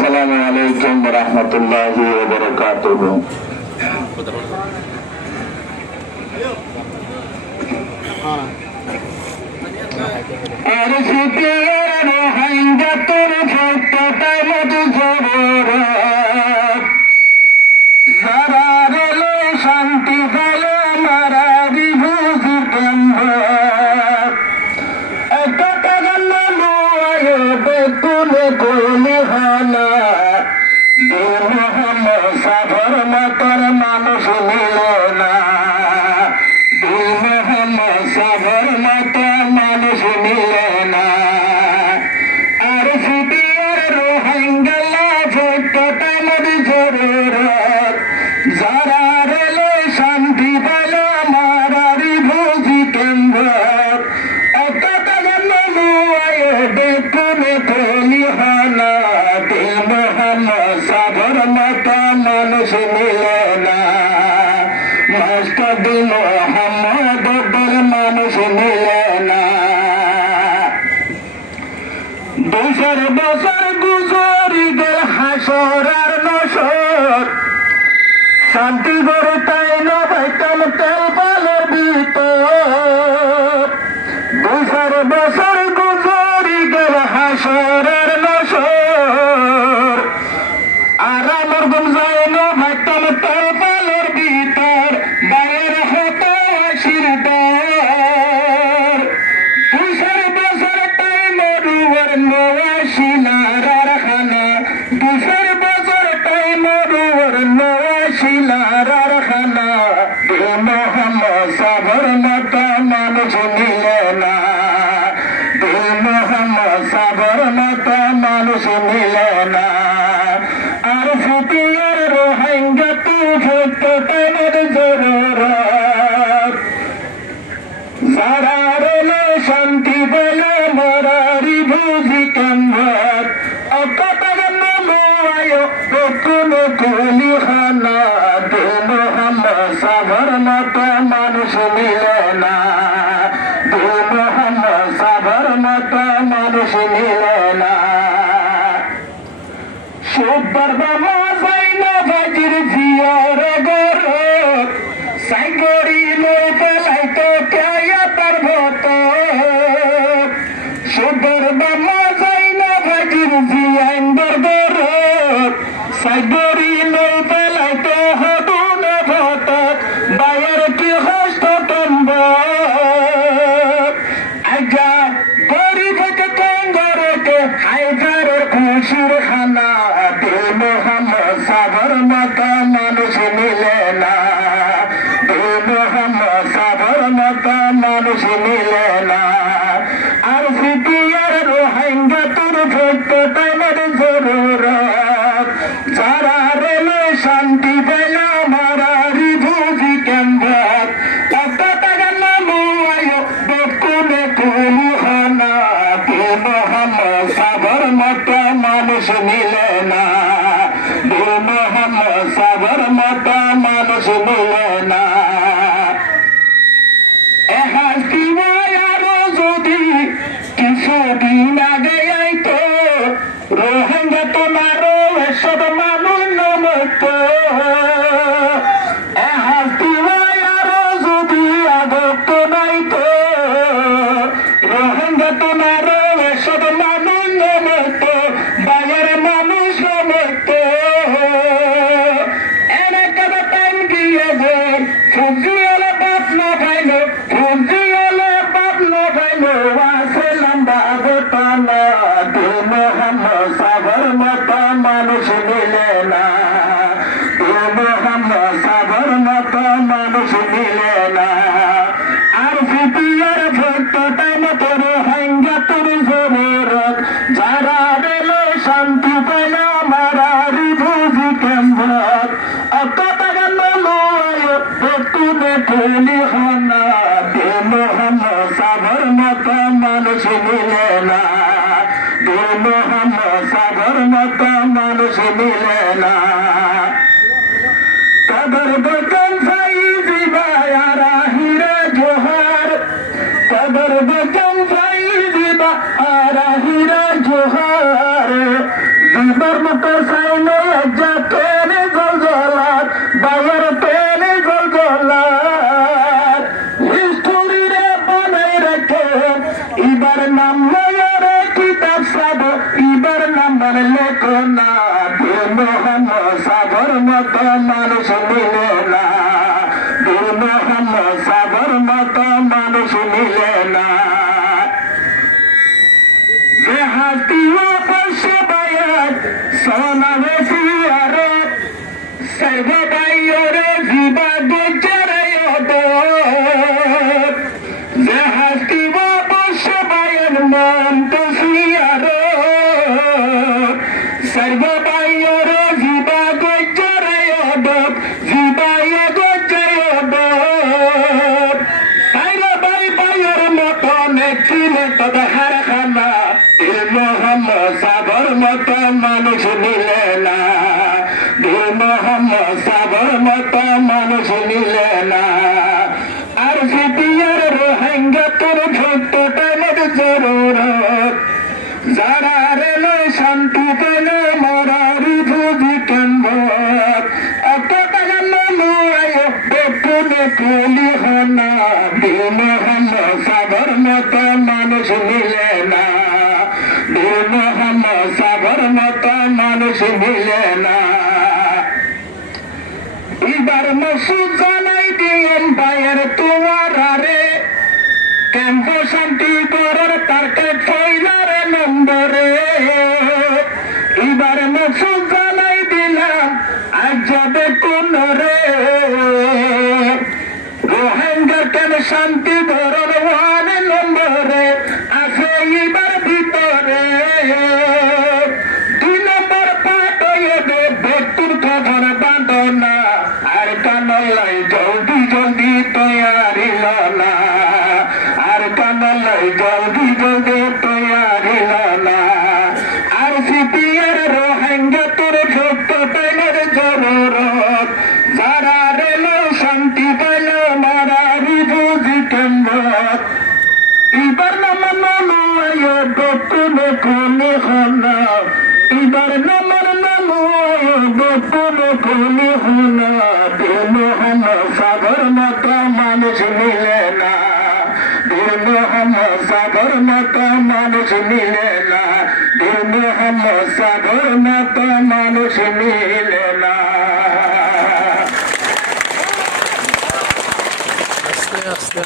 আসসালামু আলাইকুম ওয়া রাহমাতুল্লাহি ওয়া বারাকাতুহু। আর সুতের হাঙ্গা তোর ভক্তটা মধু জবরত যারা রেলে শান্তি পেল মারা বিভূতি কেন্দ্র একটা গেল বেকুলে কোলে হানা মোহাম্মদ সাগর মতর মানুষ মিল না মোহাম্মদ সাগর মত মানুষ মিল না আর ফুটিয়ার রোহিঙ্গা ভোটটা মধু জরুরত যারা রেলে শান্তি পেল মারারি ভোজি কেন্দ্র বেকুলে কোলি হানা মোহাম্মদ সাগর মত মানুষ মিল না মাস্টার মোহাম্মদ মানুষ মিল না 200 বছর গুজরি গেল হাসর আর নসর শান্তি গড়ে তাই নবাইতাম তেল পালের ভিতর 200 বছর গুজরি গেল হাসর আর নসর আর আমার গুম যায় নবাইতাম তেল পালের ভিতর বাইর হতো শিরদার 200 বছর টাইম রুয়ার নওয়াশিলার খানা 200 বছর টাইম রুয়ার নওয়াশিলার খানা মোহাম্মদ সাগর মত মানুষ মিল না মোহাম্মদ সাগর মত মানুষ মিল না আর ফুটিয়ার রোহিঙ্গা তু ভোটটার জরুরত যারা রেলে শান্তি বল মরারি ভুজি কেন্দ্র অকটাগন লোয় বেকুল কুলি খানা মোহাম্মদ সাগর মত মানুষ মিল না মোহাম্মদ সাগর মত মানুষ মিল না সুবার বাবা যাইনা বাজির জিয়ার গর সাইগরি লই পেলাইতো কেয়া তার ভত সুবার বাবা যাইনা বাজির জিয়ার গর সাইগরি লই পেলাইতো হদুন ভত বায়ার কি হস্ত তম্ব আজা গরিবকে কঙ্গরকে হায়দারের খুশির খানা মোহাম্মদ সাগর মত মানুষ মিল না মোহাম্মদ সাগর মত মানুষ মিল না আর ফুটিয়ার রোহিঙ্গা তোর ভোটটা মধু জরুরত যারা রেলে শান্তি পেল মারারি ভুজি কেন্দ্র কতটা গেল বেকুলে কুলি হানা মোহাম্মদ সাগর মত মানুষ মিল না মোহাম্মদ সাগর মত মানুষ মিল না হাসি আরো যদি কিছুদিন আগে আইতো রোহিঙ্গা তোমারও এসব মানুষ নমত হাসি আরো যদি আগত নাইতো রোহিঙ্গা তোমারও এসব মানুষ নমত বাজার মানুষ নমত এনে কবে টাইম গিয়ে যে ফুজি হলে বাপ না ভাইলো ফুজি হলে বাপ না ভাইলো আছে লম্বা গোটানা মোহাম্মদ সাগর মত মানুষ মিলে না মোহাম্মদ সাগর মত মানুষ মিলে না আর ফুটিয়ার ভোটটা মত রোহিঙ্গা তোর জরুরত যারা রেলে শান্তি পেল মারারি ভুজি কেন্দ্র অতটা গেল বেকুলে কুলি হানা মোহাম্মদ সাগর মত মানুষ মিলে না মোহাম্মদ সাগর মত মানুষ মিলে না কবর বচন সাইজি বায়ারা হিরে জোহার কবর বচন সাইজি বায়ারা হিরে জোহার সাগর মতো সাইনে যা ট্রেনে জল জলার বাবার ট্রেনে জল জলার হিস্টোরি রে বানাই রাখে এবার নাম লয়ারে কিতাব সাব এবার নাম্বার লেখো না বীর মোহাম্মদ সাগর মতো মানুষ মিলে না বীর মোহাম্মদ সাগর মতো মানুষ মিলে না যে হাতিও বসে বায়াত সোনা বেশি আরে সর্বে বাইরে জিবা গুজরে ওদর যে হাতিও বসে বায়াত মন তুসি আরে সর্বে বাইরে জিবা গুজরে ওদর জিবা গুজরে ওদর সাইরা বাই বাইরে মতো নেচিলে তবে হার খানা মোহাম্মদ সাগর মতো মানুষ মিলে না বীর মোহাম্মদ সাগর মতো মানুষ মিলে না আর সিপিআর রোহিঙ্গা তোর ছোট্ট টাইমের জরুরত যারা রেল শান্তি পেল মরারি ভুজি কেন্দ্র এত টাকা নয় বেতনে কুলি হনা বীর মোহাম্মদ সাগর মতো মানুষ মিলে না বীর মোহাম্মদ সাগর মতো মানুষ মিলে না এবার মসুদ জানাই দিয়েন ভাইয়ের তোমার আরে কেন্দ্র শান্তি করার টার্গেট ফয়লার নম্বরে এবার মসুদ জানাই দিলাম আজ যাবে কোন রে রোহিঙ্গার কেন শান্তি ধরন ওয়ান নম্বরে আছে এবার ভিতরে 2 নম্বর পাঠ হয়ে ব্যক্তির খবর বাঁধনা আর কানলাই জলদি জলদি তৈয়ারিল না আর কানলাই জলদি জলদি তৈয়ারিল না আর সিপিআর রোহিঙ্গা তোর ছোট্ট টাইমের জরুরত যারা রেল শান্তি পেল মারারি বুঝি কেন্দ্র এবার নামান নয় বকুনে কোনে হনা এবার নামান নয় বকুনে কোনে হনা বীর মোহাম্মদ সাগর মতো মানুষ মিলে না বীর মোহাম্মদ সাগর মতো মানুষ মিলে না বীর মোহাম্মদ সাগর মতো মানুষ মিলে না আস্তে আস্তে